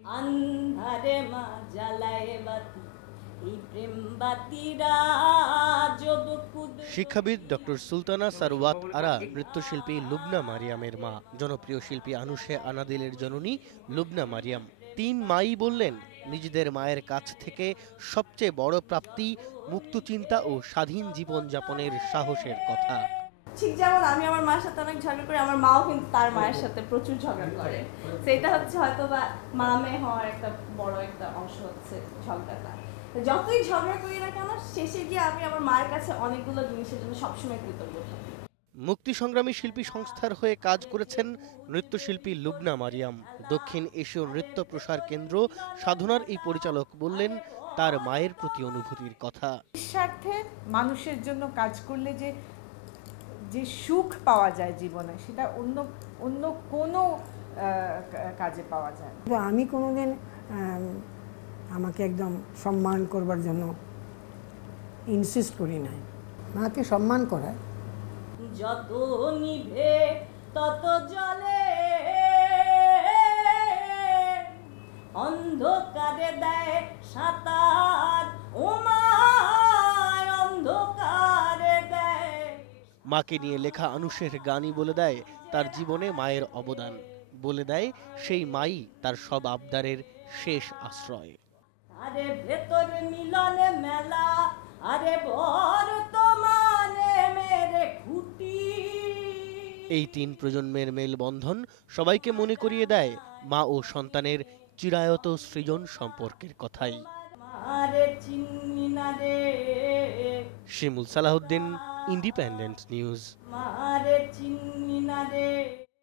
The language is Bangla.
আন্ধারে মা জ্বালায় বাতি, এই প্রেম বাতিরা শিক্ষাবিদ ডক্টর সুলতানা সারওয়াত আরা নৃত্যশিল্পী লুবনা মারিয়ামের মা, জনপ্রিয় শিল্পী আনুশে আনাদিলের জননী লুবনা মারিয়াম। তিন মাই বললেন নিজেদের মায়ের কাছ থেকে সবচেয়ে বড় প্রাপ্তি মুক্তচিন্তা ও স্বাধীন জীবনযাপনের সাহসের কথা। ঠিক যেমন আমি আমার মায়ের সাথে অনেক ঝগড়া করি, আমার মাও কিন্তু তার মায়ের সাথে প্রচুর ঝগড়া করে। সেটা হচ্ছে হয়তো বা মা মেয়ে হওয়ার একটা বড় একটা অংশ হচ্ছে ঝগড়াটা। যতই ঝগড়া করি না কেন, শেষে গিয়ে আমি আমার মায়ের কাছে অনেকগুলো জিনিসের জন্য সবসময় কৃতজ্ঞ থাকি। মুক্তি সংগ্রামী শিল্পী সংস্থার হয়ে কাজ করেছেন নৃত্যশিল্পী লুবনা মারিয়াম। দক্ষিণ এশীয় নৃত্য প্রসার কেন্দ্র সাধনার এই পরিচালক বললেন তার মায়ের প্রতি অনুভূতির কথা। নিঃস্বার্থে মানুষের জন্য কাজ করলে যে যে সুখ পাওয়া যায় জীবনে, সেটা অন্য অন্য কোনো কাজে পাওয়া যায়। আমি কোনোদিন আমাকে একদম সম্মান করবার জন্য ইনসিস্ট করি নাই, মাকে সম্মান করা। যত নিভে তত জ্বলে, অন্ধকারে দেয় সাঁতার, ও মা অন্ধকারে দেয়। মাকে নিয়ে লেখা আনুশের গানই বলে দেয় তার জীবনে মায়ের অবদান, বলে দেয় সেই মাই তার সব আবদারের শেষ আশ্রয়। আরে ভেতর মিলনে মেলা, আরে বর্তমানে মেরে খুঁটি। এই তিন প্রজন্মের মেলবন্ধন সবাইকে মনে করিয়ে দেয় মা ও সন্তানের চিরায়ত সৃজন সম্পর্কের কথাই। শিমুল সালাহুদ্দিন, ইন্ডিপেন্ডেন্ট নিউজ।